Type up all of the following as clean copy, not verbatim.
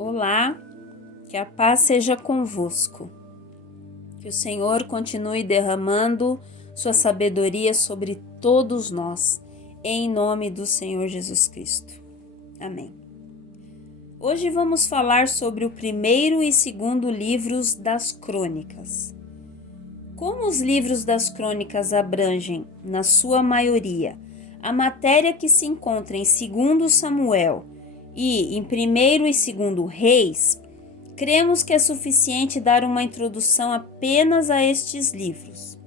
Olá, que a paz seja convosco. Que o Senhor continue derramando sua sabedoria sobre todos nós, em nome do Senhor Jesus Cristo. Amém. Hoje vamos falar sobre o primeiro e segundo livros das Crônicas. Como os livros das Crônicas abrangem, na sua maioria, a matéria que se encontra em 2 Samuel e em 1º e 2º Reis, cremos que é suficiente dar uma introdução apenas a estes livros.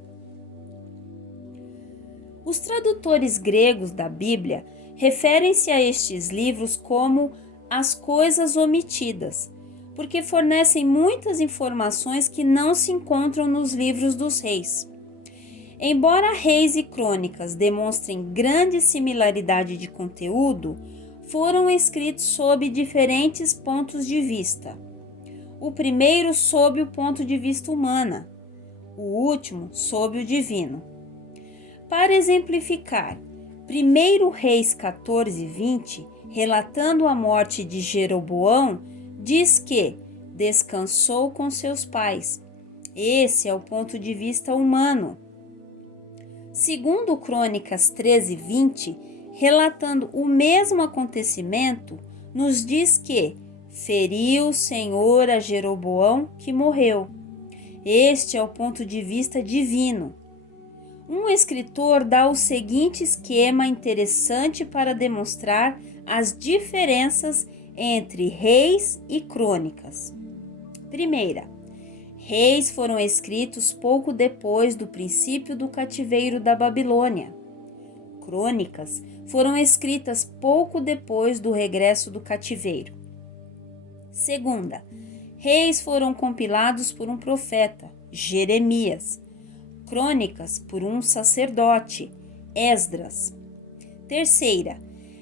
Os tradutores gregos da Bíblia referem-se a estes livros como as coisas omitidas, porque fornecem muitas informações que não se encontram nos livros dos reis. Embora Reis e Crônicas demonstrem grande similaridade de conteúdo, foram escritos sob diferentes pontos de vista. O primeiro sob o ponto de vista humano, o último sob o divino. Para exemplificar, 1 Reis 14:20, relatando a morte de Jeroboão, diz que descansou com seus pais. Esse é o ponto de vista humano. Segundo Crônicas 13:20, relatando o mesmo acontecimento, nos diz que feriu o Senhor a Jeroboão que morreu. Este é o ponto de vista divino. Um escritor dá o seguinte esquema interessante para demonstrar as diferenças entre Reis e Crônicas. Primeira, Reis foram escritos pouco depois do princípio do cativeiro da Babilônia. Crônicas foram escritas pouco depois do regresso do cativeiro. Segunda, Reis foram compilados por um profeta, Jeremias. Crônicas por um sacerdote, Esdras. Terceira,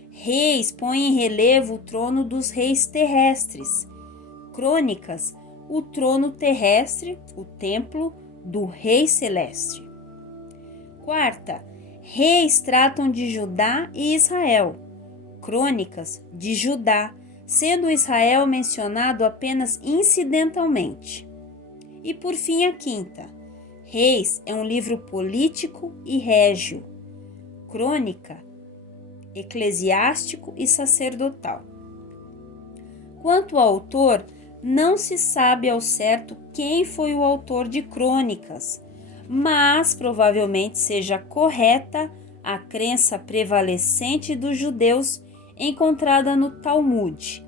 Reis põe em relevo o trono dos reis terrestres. Crônicas, o trono terrestre, o templo do rei celeste. Quarta, Reis tratam de Judá e Israel. Crônicas, de Judá, sendo Israel mencionado apenas incidentalmente. E por fim a quinta, Reis é um livro político e régio. Crônica, eclesiástico e sacerdotal. Quanto ao autor, não se sabe ao certo quem foi o autor de Crônicas, mas provavelmente seja correta a crença prevalecente dos judeus encontrada no Talmud.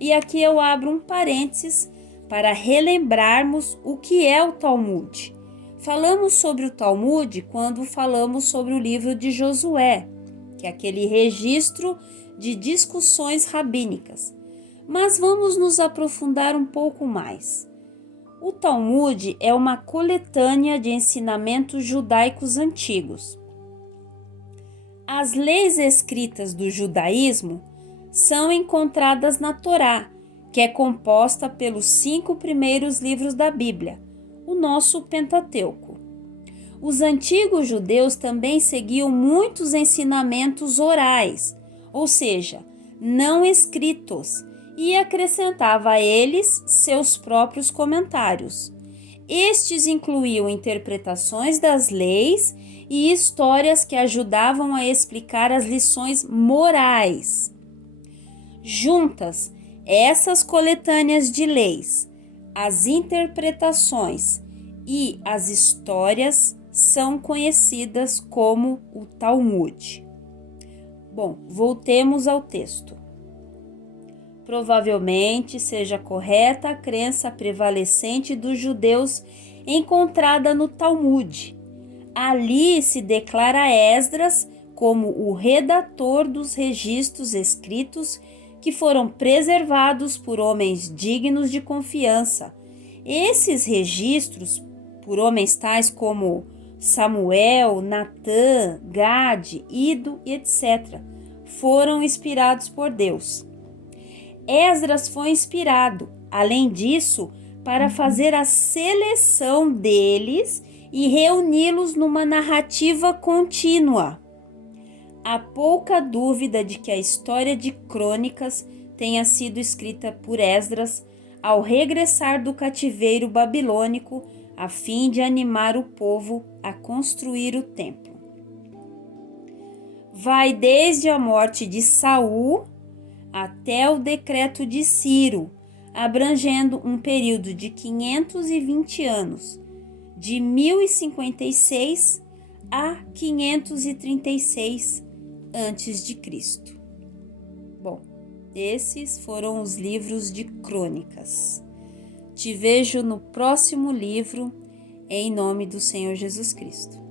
E aqui eu abro um parênteses para relembrarmos o que é o Talmud. Falamos sobre o Talmud quando falamos sobre o livro de Josué, que é aquele registro de discussões rabínicas. Mas vamos nos aprofundar um pouco mais. O Talmud é uma coletânea de ensinamentos judaicos antigos. As leis escritas do judaísmo são encontradas na Torá, que é composta pelos 5 primeiros livros da Bíblia, o nosso Pentateuco. Os antigos judeus também seguiam muitos ensinamentos orais, ou seja, não escritos, e acrescentava a eles seus próprios comentários. Estes incluíam interpretações das leis e histórias que ajudavam a explicar as lições morais. Juntas, essas coletâneas de leis, as interpretações e as histórias são conhecidas como o Talmud. Bom, voltemos ao texto. Provavelmente seja correta a crença prevalecente dos judeus encontrada no Talmud. Ali se declara Esdras como o redator dos registros escritos que foram preservados por homens dignos de confiança. Esses registros, por homens tais como Samuel, Natã, Gade, Ido, etc., foram inspirados por Deus. Esdras foi inspirado, além disso, para fazer a seleção deles e reuni-los numa narrativa contínua. Há pouca dúvida de que a história de Crônicas tenha sido escrita por Esdras ao regressar do cativeiro babilônico, a fim de animar o povo a construir o templo. Vai desde a morte de Saul até o decreto de Ciro, abrangendo um período de 520 anos, de 1056 a 536 a.C. Bom, esses foram os livros de crônicas. Te vejo no próximo livro, em nome do Senhor Jesus Cristo.